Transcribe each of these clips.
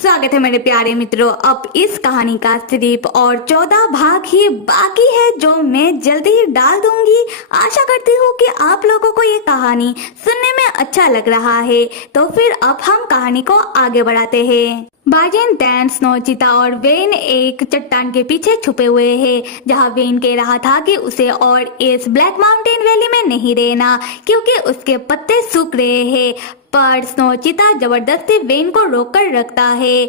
स्वागत है मेरे प्यारे मित्रों। अब इस कहानी का सिर्फ और 14 भाग ही बाकी है जो मैं जल्दी ही डाल दूंगी। आशा करती हूँ कि आप लोगों को ये कहानी सुनने में अच्छा लग रहा है। तो फिर अब हम कहानी को आगे बढ़ाते हैं। बाजिन, टैन, स्नो, चीता और वेन एक चट्टान के पीछे छुपे हुए हैं, जहाँ वेन कह रहा था कि उसे और इस ब्लैक माउंटेन वैली में नहीं रहना क्योंकि उसके पत्ते सूख रहे हैं। पर स्नो चीता जबरदस्ती वेन को रोककर रखता है।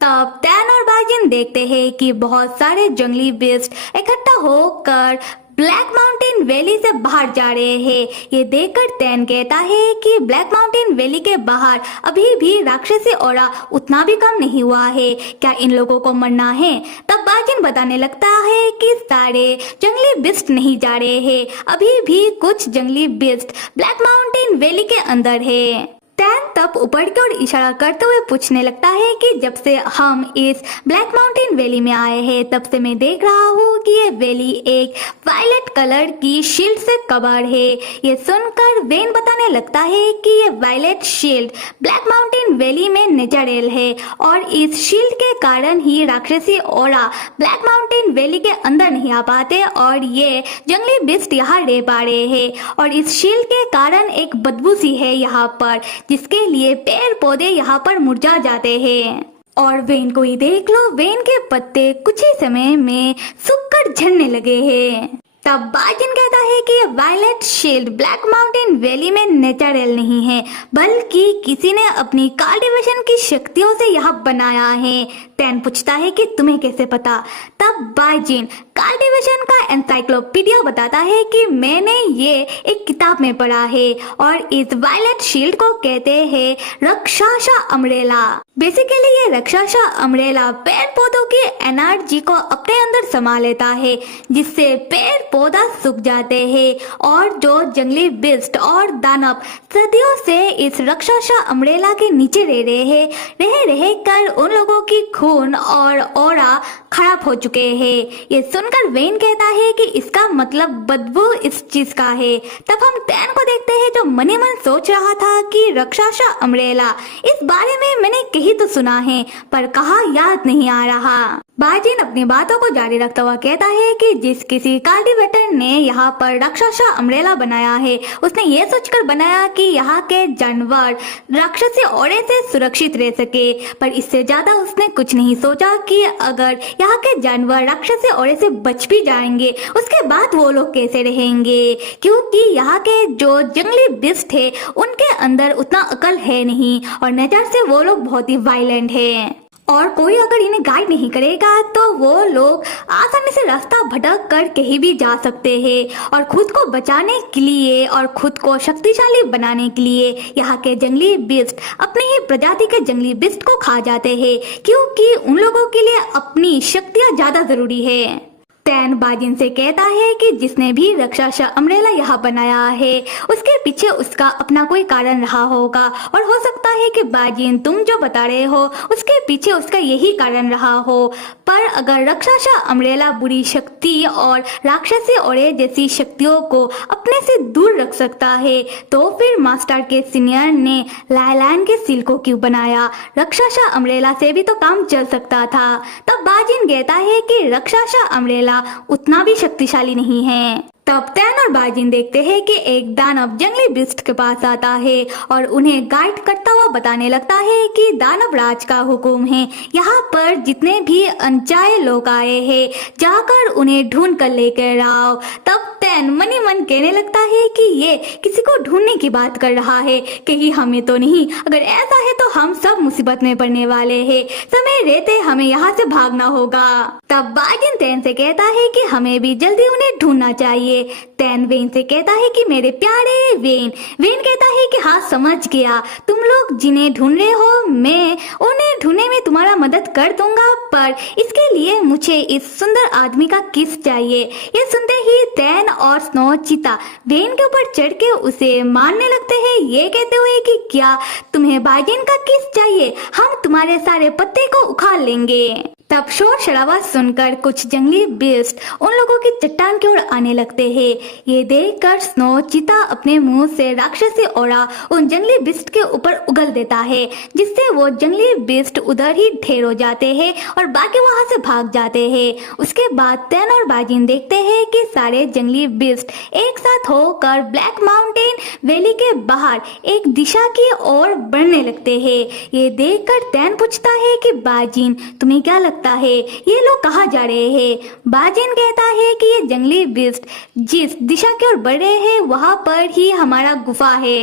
तब टैन और बाजिन देखते हैं कि बहुत सारे जंगली बीस्ट इकट्ठा होकर ब्लैक माउंटेन वैली से बाहर जा रहे हैं। ये देखकर टैन कहता है कि ब्लैक माउंटेन वैली के बाहर अभी भी राक्षसी औरा उतना भी कम नहीं हुआ है, क्या इन लोगों को मरना है? तब बाजिन बताने लगता है कि सारे जंगली बिस्ट नहीं जा रहे हैं, अभी भी कुछ जंगली बिस्ट ब्लैक माउंटेन वैली के अंदर है। टैन तब ऊपर की ओर इशारा करते हुए पूछने लगता है कि जब से हम इस ब्लैक माउंटेन वैली में आए हैं तब से मैं देख रहा हूँ कि ये वैली एक वायलेट कलर की शील्ड से कवर है। ये सुनकर वेन बताने लगता है कि ये violet shield black mountain valley में नेचुरल है और इस शील्ड के कारण ही राक्षसी औरा ब्लैक माउंटेन वैली के अंदर नहीं आ पाते और ये जंगली बिस्ट यहाँ रह पा रहे हैं। और इस शील्ड के कारण एक बदबू सी है यहाँ पर, जिसके लिए पेड़ पौधे यहाँ पर मुरझा जाते हैं। और वेन को ही देख लो, वेन के पत्ते कुछ ही समय में सूखकर झड़ने लगे हैं। तब बाजिन कहता है कि violet shield black mountain valley में नेचुरल नहीं है, बल्कि किसी ने अपनी कल्टीवेशन की शक्तियों से यह बनाया है। टैन पूछता है कि तुम्हें कैसे पता? तब बाजिन कल्टीवेशन का एनसाइक्लोपीडिया बताता है कि मैंने ये एक किताब में पढ़ा है और इस वायलेट शील्ड को कहते हैं राक्षसा अम्ब्रेला। बेसिकली ये राक्षसा अम्ब्रेला पेड़ पौधों की एनर्जी को अपने अंदर समा लेता है, जिससे पेड़ पौधा सूख जाते हैं और जो जंगली बिस्ट और दानव सदियों से इस राक्षसा अम्ब्रेला के नीचे रह कर उन लोगों की खून और ऑरा खराब हो चुके हैं। ये सुनकर वेन कहता है कि इसका मतलब बदबू इस चीज का है। तब हम टैन को देखते हैं जो मने मन सोच रहा था कि राक्षसा अम्ब्रेला, इस बारे में मैंने कहीं तो सुना है पर कहाँ याद नहीं आ रहा। बाजिन अपनी बातों को जारी रखता हुआ कहता है कि जिस किसी कल्टीवेटर ने यहाँ पर राक्षसा अम्ब्रेला बनाया है उसने ये सोचकर बनाया कि यहाँ के जानवर राक्षसी औरे से सुरक्षित रह सके, पर इससे ज्यादा उसने कुछ नहीं सोचा कि अगर यहाँ के जानवर राक्षसी औरे से बच भी जाएंगे उसके बाद वो लोग कैसे रहेंगे, क्योंकि यहाँ के जो जंगली बिस्ट है उनके अंदर उतना अकल है नहीं और नेचर से वो लोग बहुत ही वायलेंट है। और कोई अगर इन्हें गाइड नहीं करेगा तो वो लोग आसानी से रास्ता भटक कर कहीं भी जा सकते हैं और खुद को बचाने के लिए और खुद को शक्तिशाली बनाने के लिए यहाँ के जंगली बिस्ट अपनी ही प्रजाति के जंगली बिस्ट को खा जाते हैं, क्योंकि उन लोगों के लिए अपनी शक्तियाँ ज्यादा जरूरी है। टैन बाजिन से कहता है कि जिसने भी राक्षसा अम्ब्रेला यहाँ बनाया है उसके पीछे उसका अपना कोई कारण रहा होगा और हो सकता है कि बाजिन तुम जो बता रहे हो उसके पीछे उसका यही कारण रहा हो। पर अगर राक्षसा अम्ब्रेला बुरी शक्ति और राक्षसी औरे जैसी शक्तियों को अपने से दूर रख सकता है तो फिर मास्टर के सीनियर ने लायलान के सील को क्यों बनाया? राक्षसा अम्ब्रेला से भी तो काम चल सकता था। तब बाजिन कहता है कि राक्षसा अम्ब्रेला उतना भी शक्तिशाली नहीं है। तब टैन और बाजिन देखते हैं कि एक दानव जंगली बिस्ट के पास आता है और उन्हें गाइड करता हुआ बताने लगता है कि दानव राज का हुक्म है, यहाँ पर जितने भी अनचाहे लोग आए हैं जाकर उन्हें ढूंढ कर लेकर आओ। तब टैन मनी मन कहने लगता है कि ये किसी को ढूंढने की बात कर रहा है, कहीं हमें तो नहीं? अगर ऐसा है तो हम सब मुसीबत में पड़ने वाले हैं, समय रहते हमें यहाँ से भागना होगा। तब बाजिन टैन से कहता है कि हमें भी जल्दी उन्हें ढूंढना चाहिए। टैन वेन से कहता है कि मेरे प्यारे वेन कहता है कि हाँ समझ गया, तुम लोग जिन्हें ढूंढ रहे हो मैं उन्हें ढूंढने में तुम्हारा मदद कर दूंगा, पर इसके लिए मुझे इस सुंदर आदमी का किस चाहिए। ये सुनते ही टैन और स्नो चीता वेन के ऊपर चढ़ के उसे मारने लगते हैं, ये कहते हुए कि क्या तुम्हें बाजिन का किस चाहिए, हम तुम्हारे सारे पत्ते को उखाड़ लेंगे। तब शोर शराबा सुनकर कुछ जंगली बिस्ट उन लोगों की चट्टान की ओर आने लगते हैं। ये देखकर स्नो चीता अपने मुंह से राक्षसी औरा उन जंगली बिस्ट के ऊपर उगल देता है, जिससे वो जंगली बिस्ट बिस्ट उधर ही ढेर हो जाते हैं और बाकी वहां से भाग जाते हैं। उसके बाद तैन और बाजिन देखते हैं कि सारे जंगली बिस्ट एक साथ होकर ब्लैक माउंटेन वैली के बाहर एक दिशा की ओर बढ़ने लगते हैं। ये देखकर तैन पूछता है कि बाजिन तुम्हें क्या लगता है ये लोग कहाँ जा रहे हैं? बाजिन कहता है कि ये जंगली बिस्ट जिस दिशा की ओर बढ़ रहे हैं वहां पर ही हमारा गुफा है।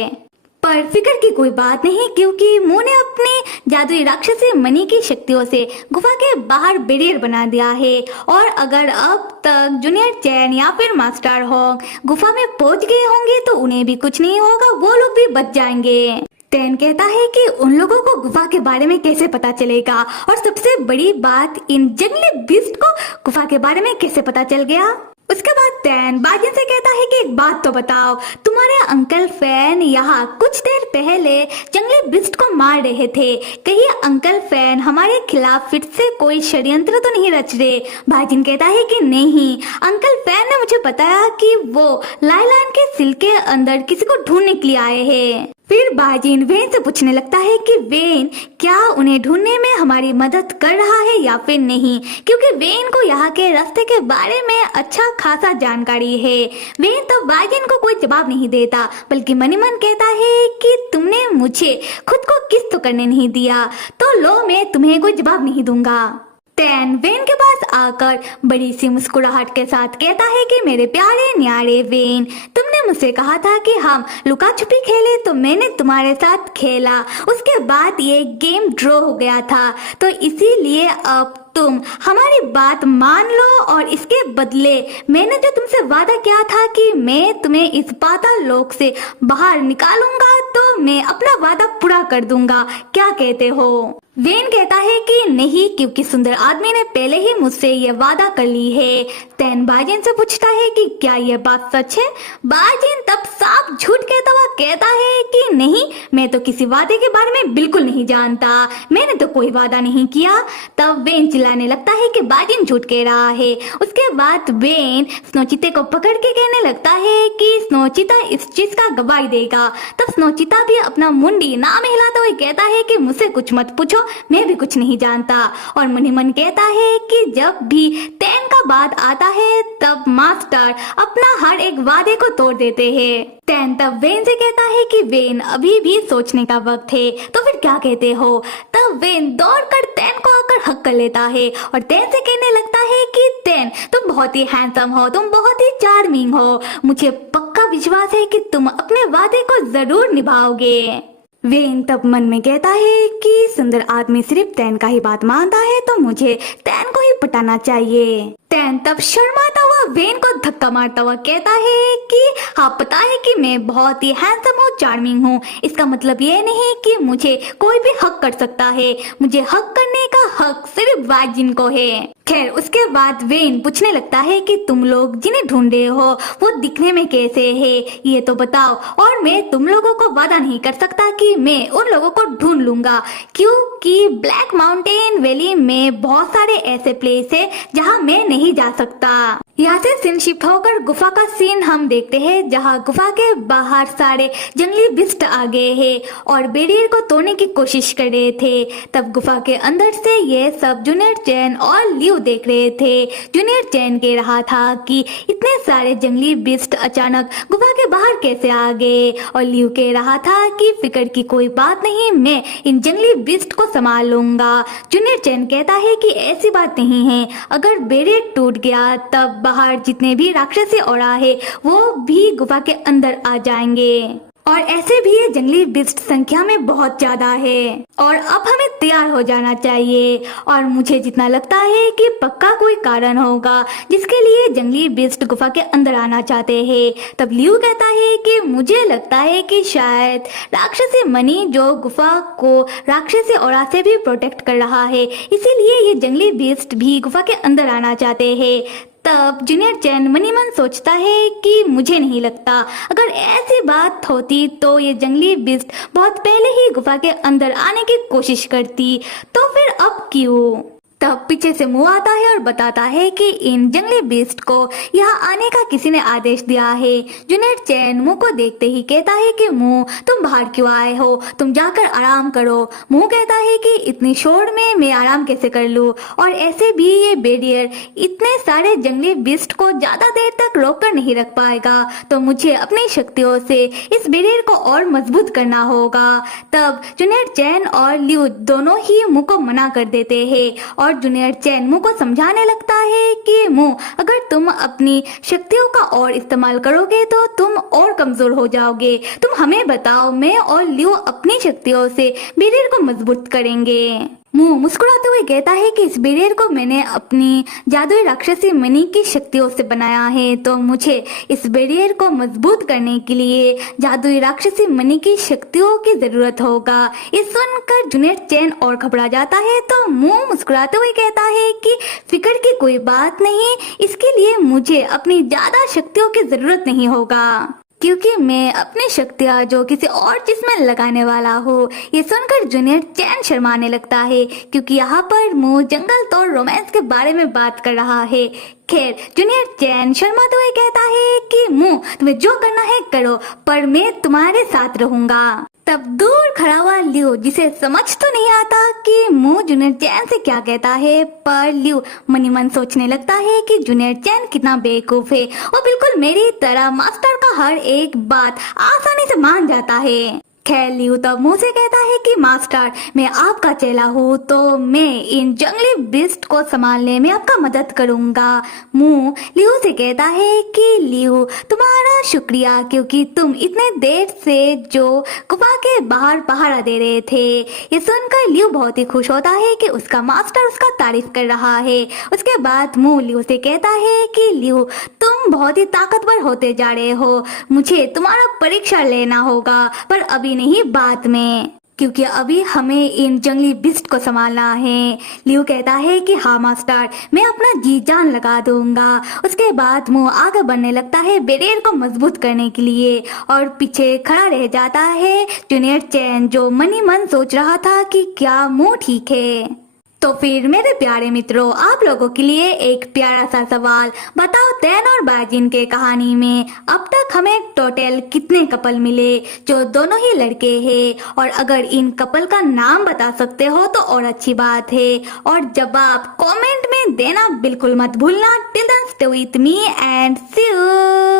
पर फिक्र की कोई बात नहीं, क्योंकि मुंह ने अपनी जादुई राक्षसी मणि की शक्तियों से गुफा के बाहर बैरियर बना दिया है। और अगर अब तक जूनियर चैन या फिर मास्टर होंग गुफा में पहुंच गए होंगे तो उन्हें भी कुछ नहीं होगा, वो लोग भी बच जाएंगे। तैन कहता है कि उन लोगों को गुफा के बारे में कैसे पता चलेगा, और सबसे बड़ी बात इन जंगली बिस्ट को गुफा के बारे में कैसे पता चल गया। उसके बाद तैन बाजिन से कहता है कि एक बात तो बताओ, तुम्हारे अंकल फैन यहाँ कुछ देर पहले जंगली बिस्ट को मार रहे थे, कहीं अंकल फैन हमारे खिलाफ फिर से कोई षड्यंत्र तो नहीं रच रहे? बाजिन कहता है कि नहीं, अंकल फैन ने मुझे बताया कि वो लाइलान के सिल के अंदर किसी को ढूंढने के लिए आए हैं। फिर बाजिन वेन से पूछने लगता है कि वेन क्या उन्हें ढूंढने में हमारी मदद कर रहा है या फिर नहीं, क्योंकि वेन को यहाँ के रास्ते के बारे में अच्छा खासा जानकारी है। वेन तो बाजिन को कोई जवाब नहीं देता, बल्कि मन ही मन कहता है कि तुमने मुझे खुद को किस तो करने नहीं दिया, तो लो मैं तुम्हें कोई जवाब नहीं दूंगा। तैन वेन के पास आकर बड़ी सी मुस्कुराहट के साथ कहता है कि मेरे प्यारे न्यारे वेन, तुमने मुझसे कहा था कि हम लुका छुपी खेले, तो मैंने तुम्हारे साथ खेला। उसके बाद ये गेम ड्रॉ हो गया था, तो इसीलिए अब तुम हमारी बात मान लो, और इसके बदले मैंने जो तुमसे वादा किया था कि मैं तुम्हें इस पाताल लोक से बाहर निकालूंगा, तो मैं अपना वादा पूरा कर दूंगा। क्या कहते हो? वेन कहता है कि नहीं, क्योंकि सुंदर आदमी ने पहले ही मुझसे ये वादा कर ली है। तैन बाजिन से पूछता है कि क्या ये बात सच है? बाजिन तब साफ झूठ कहता हुआ कहता है कि नहीं, मैं तो किसी वादे के बारे में बिल्कुल नहीं जानता, मैंने तो कोई वादा नहीं किया। तब वेन चिल्लाने लगता है कि बाजिन झूठ कह रहा है। उसके बाद वेन स्नोचिता को पकड़ के कहने लगता है कि स्नोचिता इस चीज का गवाही देगा। तब स्नोचिता भी अपना मुंडी ना हिलाते हुए कहता है कि मुझसे कुछ मत पूछो, मैं भी कुछ नहीं जानता। और मन ही मन कहता है कि जब भी तैन का बात आता है तब मास्टर अपना हर एक वादे को तोड़ देते हैं। तैन तब वेन से कहता है कि वेन अभी भी सोचने का वक्त है, तो फिर क्या कहते हो? तब वेन दौड़कर तैन को आकर हक कर लेता है और तैन से कहने लगता है कि तैन तुम बहुत ही हैंडसम हो, तुम बहुत ही चार्मिंग हो, मुझे पक्का विश्वास है कि तुम अपने वादे को जरूर निभाओगे। वेन तब मन में कहता है कि सुंदर आदमी सिर्फ तैन का ही बात मानता है, तो मुझे तैन को ही पटाना चाहिए। तैन तब शर्माता हुआ वेन को धक्का मारता हुआ कहता है कि हाँ, पता है कि मैं बहुत ही हैंडसम हूँ, चार्मिंग हूँ, इसका मतलब ये नहीं कि मुझे कोई भी हक कर सकता है, मुझे हक करने का हक सिर्फ बाजिन को है। खैर, उसके बाद वेन पूछने लगता है कि तुम लोग जिन्हें ढूंढ रहे हो वो दिखने में कैसे है, ये तो बताओ। और मैं तुम लोगों को वादा नहीं कर सकता कि मैं उन लोगों को ढूंढ लूंगा, क्योंकि ब्लैक माउंटेन वैली में बहुत सारे ऐसे प्लेस है जहाँ मैं नहीं जा सकता। यहाँ से सीन शिफ्ट होकर गुफा का सीन हम देखते हैं, जहाँ गुफा के बाहर सारे जंगली बिस्ट आ गए हैं और बैरियर को तोड़ने की कोशिश कर रहे थे। तब गुफा के अंदर से ये सब जूनियर चैन और लियो देख रहे थे। जूनियर चैन कह रहा था कि इतने सारे जंगली बिस्ट अचानक गुफा के बाहर कैसे आ गए, और लियो कह रहा था कि फिक्र की कोई बात नहीं, मैं इन जंगली बिस्ट को संभाल लूंगा। जूनियर चैन कहता है कि ऐसी बात नहीं है, अगर बैरियर टूट गया तब बाहर जितने भी राक्षसी औरा है वो भी गुफा के अंदर आ जाएंगे, और ऐसे भी ये जंगली बिस्ट संख्या में बहुत ज्यादा है, और अब हमें तैयार हो जाना चाहिए। और मुझे जितना लगता है कि पक्का कोई कारण होगा जिसके लिए जंगली बिस्ट गुफा के अंदर आना चाहते हैं। तब लियो कहता है कि मुझे लगता है कि शायद राक्षसी मणि जो गुफा को राक्षसी औरा से भी प्रोटेक्ट कर रहा है, इसीलिए ये जंगली बिस्ट भी गुफा के अंदर आना चाहते हैं। तब जूनियर चैन मनी मन सोचता है कि मुझे नहीं लगता, अगर ऐसी बात होती तो ये जंगली बिस्ट बहुत पहले ही गुफा के अंदर आने की कोशिश करती, तो फिर अब क्यों? तब पीछे से मुंह आता है और बताता है कि इन जंगली बीस्ट को यहाँ आने का किसी ने आदेश दिया है। जूनियर चैन मुंह को देखते ही कहता है कि मुंह तुम बाहर क्यों आए हो, तुम जाकर आराम करो। मुंह कहता है कि इतनी शोर में मैं आराम कैसे कर लूं, और ऐसे भी ये बेरियर इतने सारे जंगली बीस्ट को ज्यादा देर तक रोक कर नहीं रख पाएगा, तो मुझे अपनी शक्तियों से इस बेरियर को और मजबूत करना होगा। तब जूनियर चैन और लियो दोनों ही मुंह को मना कर देते हैं और जूनियर चैन मुंह को समझाने लगता है कि मुंह, अगर तुम अपनी शक्तियों का और इस्तेमाल करोगे तो तुम और कमजोर हो जाओगे। तुम हमें बताओ, मैं और लियो अपनी शक्तियों से बैरियर को मजबूत करेंगे। मुंह मुस्कुराते हुए कहता है कि इस बैरियर को मैंने अपनी जादुई राक्षसी मणि की शक्तियों से बनाया है, तो मुझे इस बैरियर को मजबूत करने के लिए जादुई राक्षसी मणि की शक्तियों की जरूरत होगा। ये सुनकर जूनियर चैन और घबरा जाता है, तो मुंह मुस्कुराते हुए कहता है कि फिक्र की कोई बात नहीं, इसके लिए मुझे अपनी ज्यादा शक्तियों की जरूरत नहीं होगा, क्योंकि मैं अपनी शक्तियाँ जो किसी और चीज में लगाने वाला हूँ। ये सुनकर जूनियर चैन शर्माने लगता है, क्योंकि यहाँ पर मुंह जंगल तो रोमांस के बारे में बात कर रहा है। खैर, जूनियर चैन शर्माते हुए कहता है कि मुंह, तुम्हें जो करना है करो, पर मैं तुम्हारे साथ रहूंगा। तब दूर खड़ा हुआ लियो, जिसे समझ तो नहीं आता कि मुंह जूनियर चैन से क्या कहता है, पर लियो मन ही मन सोचने लगता है कि जूनियर चैन कितना बेवकूफ है, वो बिल्कुल मेरी तरह मास्टर का हर एक बात आसानी से मान जाता है। खैर, लियो तब मुंह से कहता है कि मास्टर, मैं आपका चेला हूँ, तो मैं इन जंगली बीस्ट को संभालने में आपका मदद करूंगा। मुंह लियो से कहता है कि लियो, तुम्हारा शुक्रिया, क्योंकि तुम इतने देर से जो गुफा के बाहर पहरा दे रहे थे। ये सुनकर लियो बहुत ही खुश होता है कि उसका मास्टर उसका तारीफ कर रहा है। उसके बाद मुंह लियो से कहता है कि लियो, तुम बहुत ही ताकतवर होते जा रहे हो, मुझे तुम्हारा परीक्षा लेना होगा, पर अभी नहीं, बाद में, क्योंकि अभी हमें इन जंगली बीस्ट को संभालना है। लियो कहता है कि हाँ मास्टर, मैं अपना जी जान लगा दूंगा। उसके बाद मुंह आगे बढ़ने लगता है बैरियर को मजबूत करने के लिए, और पीछे खड़ा रह जाता है जूनियर चैन, जो मन ही मन सोच रहा था कि क्या मुंह ठीक है। तो फिर मेरे प्यारे मित्रों, आप लोगों के लिए एक प्यारा सा सवाल, बताओ तैन और बाजिन के कहानी में अब तक हमें टोटल कितने कपल मिले जो दोनों ही लड़के हैं, और अगर इन कपल का नाम बता सकते हो तो और अच्छी बात है, और जवाब कमेंट में देना बिल्कुल मत भूलना। Till then stay with me and see you.